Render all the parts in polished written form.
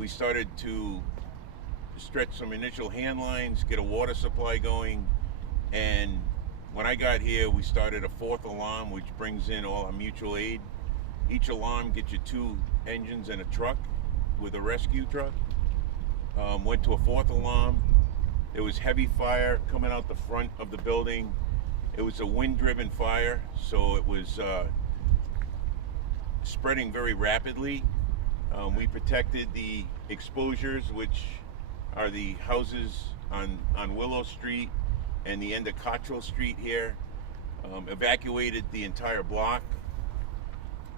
we started to stretch some initial hand lines, get a water supply going, and when I got here, we started a fourth alarm, which brings in all our mutual aid. Each alarm gets you 2 engines and a truck with a rescue truck. Went to a fourth alarm. There was heavy fire coming out the front of the building. It was a wind-driven fire, so it was spreading very rapidly. We protected the exposures, which are the houses on Willow Street and the end of Cottrell Street here. Evacuated the entire block.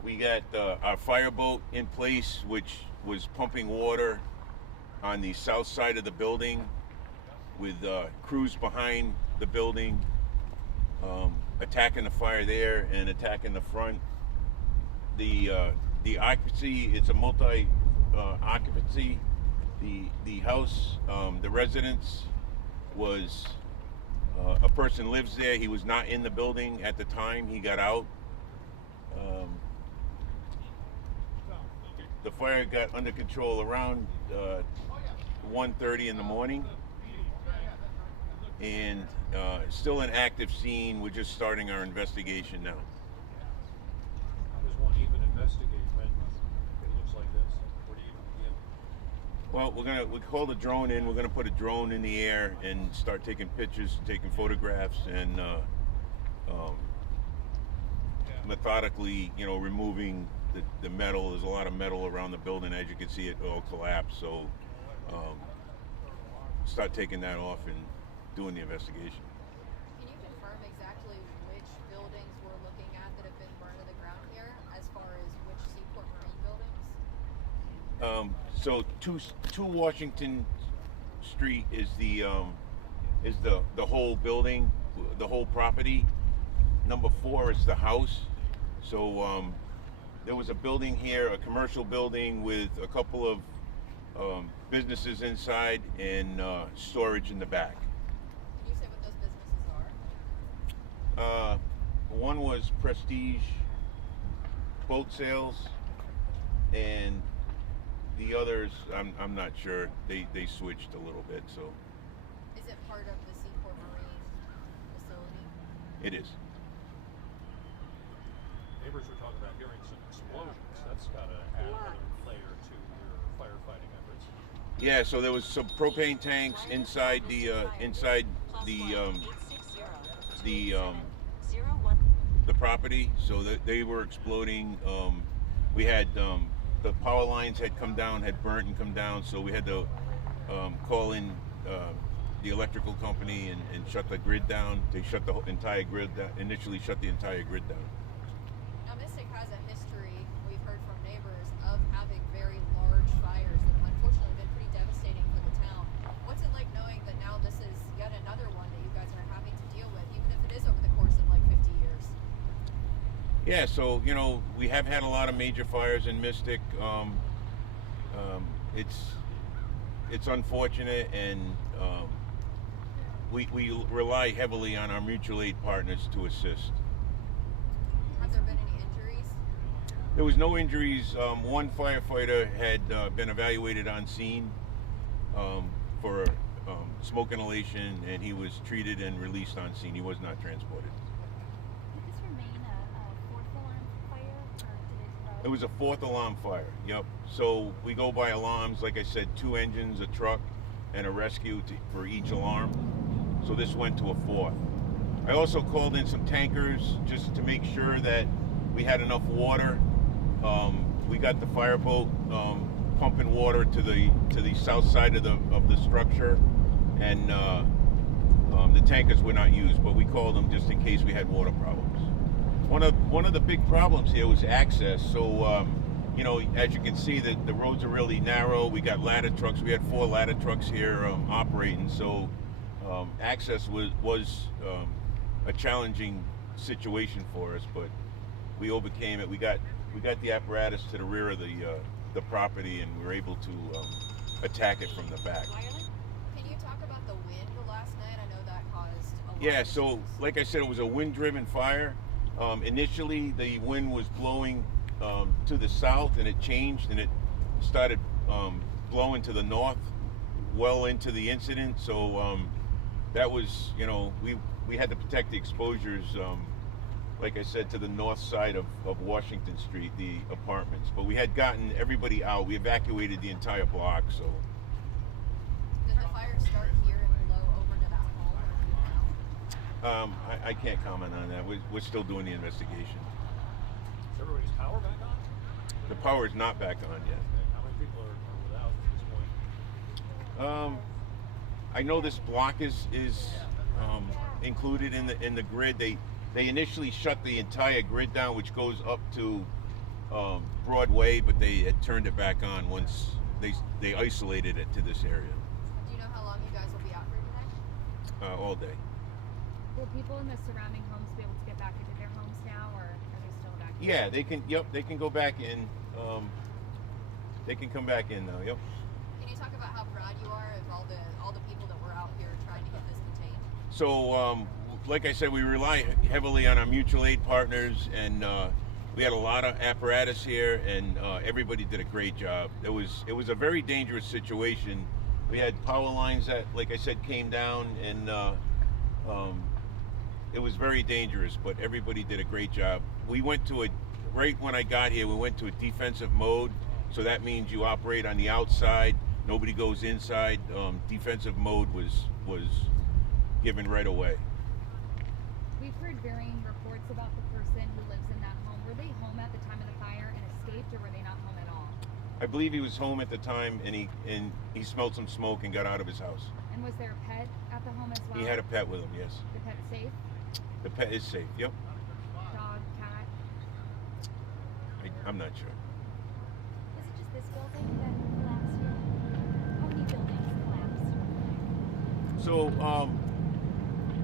We got our fireboat in place, which was pumping water on the south side of the building with crews behind the building, attacking the fire there and attacking the front. The occupancy, it's a multi occupancy. The house, the residence was a person lives there. He was not in the building at the time. He got out. The fire got under control around 1:30 in the morning, and still an active scene. We're just starting our investigation now. How does one even investigate when it looks like this? Where do you even begin? Well, we called a drone in. We're gonna put a drone in the air and start taking pictures, taking photographs, and methodically, removing the metal. There's a lot of metal around the building. As you can see, it all collapsed. So start taking that off and doing the investigation. Can you confirm exactly which buildings we're looking at that have been burned to the ground here, as far as which Seaport Marine buildings? So 2 Washington Street is the whole building, the whole property. Number 4 is the house. So there was a building here, a commercial building with a couple of businesses inside and storage in the back. Can you say what those businesses are? One was Prestige Boat Sales, and the others, I'm not sure. They switched a little bit. So. Is it part of the Seaport Marine facility? It is. Neighbors were talking about hearing some explosions. That's got to add another layer to your firefighting efforts. Yeah, so there was some propane tanks inside the property, so that they were exploding. We had the power lines had come down, had burnt and come down, so we had to call in the electrical company and shut the grid down. They shut the entire grid down, initially shut the entire grid down. Now, Mystic has a history, we've heard from neighbors, of having very large fires that have unfortunately been pretty devastating for the town. What's it like knowing that now this is yet another one that you guys are having to deal with, even if it is over the course of like 50 years? Yeah, so we have had a lot of major fires in Mystic. It's unfortunate, and we rely heavily on our mutual aid partners to assist. Have there been any injuries? There was no injuries. One firefighter had been evaluated on scene for smoke inhalation, and he was treated and released on scene. He was not transported. Did this remain a fourth alarm fire, or did it? It was a fourth alarm fire. Yep. So we go by alarms. Like I said, 2 engines, a truck, and a rescue for each alarm. So this went to a fourth. I also called in some tankers just to make sure that we had enough water. We got the fireboat pumping water to the south side of the structure, and the tankers were not used, but we called them just in case we had water problems. One of the big problems here was access. So as you can see, the roads are really narrow. We got ladder trucks. We had 4 ladder trucks here operating. So access was a challenging situation for us, but we overcame it. We got the apparatus to the rear of the property, and we were able to attack it from the back. Can you talk about the wind last night? I know that caused a lot Yeah, of so issues. like I said, it was a wind-driven fire. Initially, the wind was blowing to the south, and it changed, and it started blowing to the north, well into the incident. So that was, we had to protect the exposures. Like I said, to the north side of Washington Street, the apartments. But we had gotten everybody out. We evacuated the entire block. So Did the fire start here and blow over to that home or now? I can't comment on that. We're still doing the investigation. Is everybody's power back on? The power is not back on yet. Okay. How many people are without at this point? I know this block is included in the grid. They initially shut the entire grid down, which goes up to Broadway, but they had turned it back on once they isolated it to this area. Do you know how long you guys will be out here today? All day. Will people in the surrounding homes be able to get back into their homes now, or are they still back? Yeah, they can. Yep, they can go back in. They can come back in now. Yep. Can you talk about how proud you are of all the people that were out here trying to get this contained? So, like I said, we rely heavily on our mutual aid partners, and we had a lot of apparatus here, and everybody did a great job. It was a very dangerous situation. We had power lines that, like I said, came down, and it was very dangerous, but everybody did a great job. We went to right when I got here, we went to a defensive mode. So that means you operate on the outside, nobody goes inside. Defensive mode was given right away. We've heard varying reports about the person who lives in that home. Were they home at the time of the fire and escaped, or were they not home at all? I believe he was home at the time, and he smelled some smoke and got out of his house. And was there a pet at the home as well? He had a pet with him, yes. The pet safe? The pet is safe, yep. Dog, cat? I'm not sure. Was it just this building that collapsed here? How many buildings collapsed? So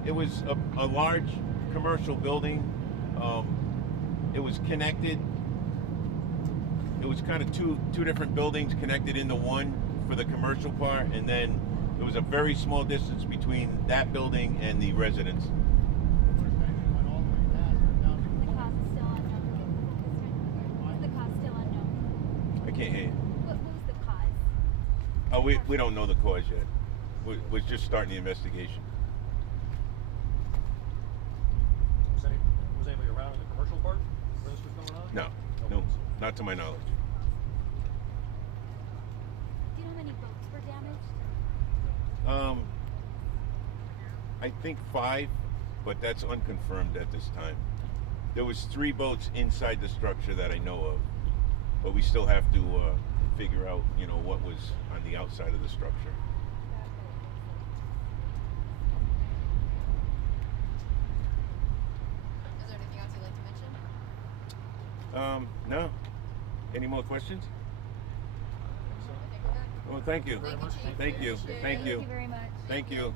it was a large commercial building. It was connected. It was kind of two different buildings connected into one for the commercial part, and then there was a very small distance between that building and the residence. The cause is still unknown. Is the cause still unknown? I can't hear you. What was the cause? Oh, we don't know the cause yet. We're just starting the investigation. Was anybody around in the commercial part where this was going on? No, not to my knowledge. Do you know how many boats were damaged? I think 5, but that's unconfirmed at this time. There was 3 boats inside the structure that I know of, but we still have to figure out, what was on the outside of the structure. Is there anything else you'd like to mention? No. Any more questions? I think we're good. Well, thank you. Thank you, Chief. Thank you. Appreciate it. Thank you. Thank you very much. Thank you.